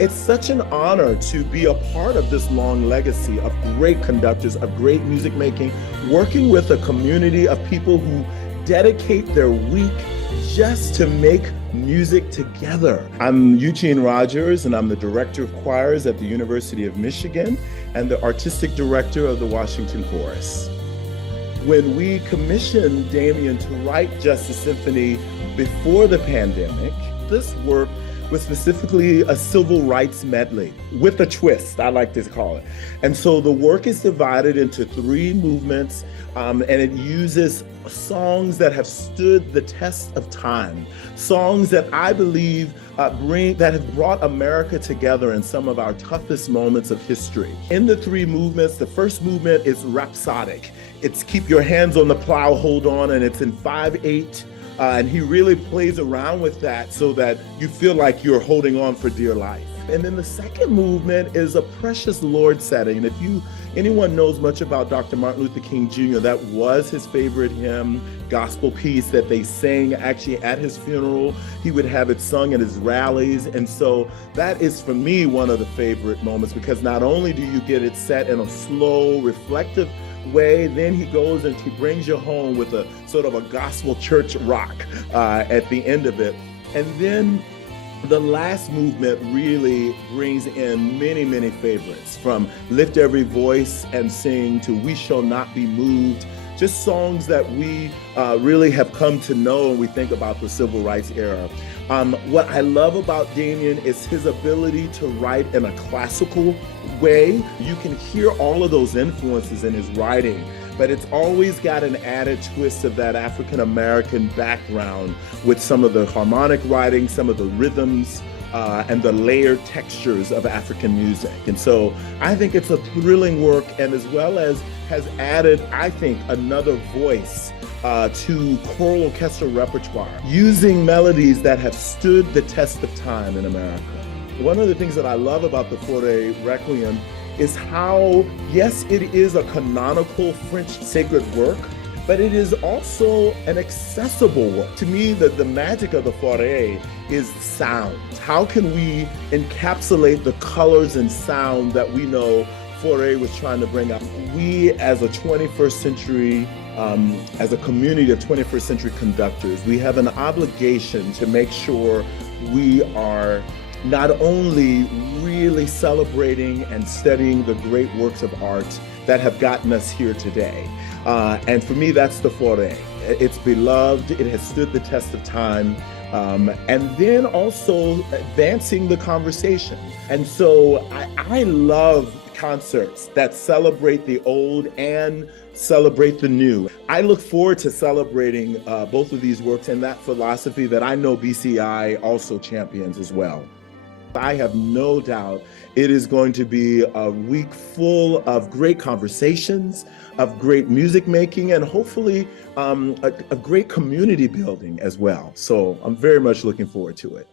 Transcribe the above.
It's such an honor to be a part of this long legacy of great conductors, of great music making, working with a community of people who dedicate their week just to make music together. I'm Eugene Rogers, and I'm the Director of Choirs at the University of Michigan and the Artistic Director of the Washington Chorus. When we commissioned Damien to write Just a Symphony before the pandemic, this work was specifically a civil rights medley with a twist, I like to call it. And so the work is divided into three movements, and it uses songs that have stood the test of time, songs that I believe that have brought America together in some of our toughest moments of history. In the three movements, the first movement is rhapsodic. It's keep your hands on the plow, hold on, and it's in 5/8. And he really plays around with that so that you feel like you're holding on for dear life. And then the second movement is a Precious Lord setting. And if anyone knows much about Dr. Martin Luther King Jr., that was his favorite hymn, gospel piece that they sang actually at his funeral. He would have it sung at his rallies. And so that is, for me, one of the favorite moments, because not only do you get it set in a slow, reflective way, then he goes and he brings you home with a sort of a gospel church rock at the end of it. And then the last movement really brings in many, many favorites, from Lift Every Voice and Sing to We Shall Not Be Moved, just songs that we really have come to know when we think about the civil rights era. What I love about Damien is his ability to write in a classical way. You can hear all of those influences in his writing, but it's always got an added twist of that African-American background with some of the harmonic writing, some of the rhythms, and the layered textures of African music. And so I think it's a thrilling work, and as well as has added, I think, another voice to choral orchestra repertoire, using melodies that have stood the test of time in America. One of the things that I love about the Faure Requiem is how, yes, it is a canonical French sacred work, but it is also an accessible work. To me, the magic of the Faure is sound. How can we encapsulate the colors and sound that we know Faure was trying to bring up? We, as a 21st century, as a community of 21st century conductors, we have an obligation to make sure we are not only really celebrating and studying the great works of art that have gotten us here today. And for me, that's the Faure. It's beloved, it has stood the test of time, and then also advancing the conversation. And so I love concerts that celebrate the old and celebrate the new. I look forward to celebrating both of these works and that philosophy that I know BCI also champions as well. I have no doubt it is going to be a week full of great conversations, of great music making, and hopefully a great community building as well. So I'm very much looking forward to it.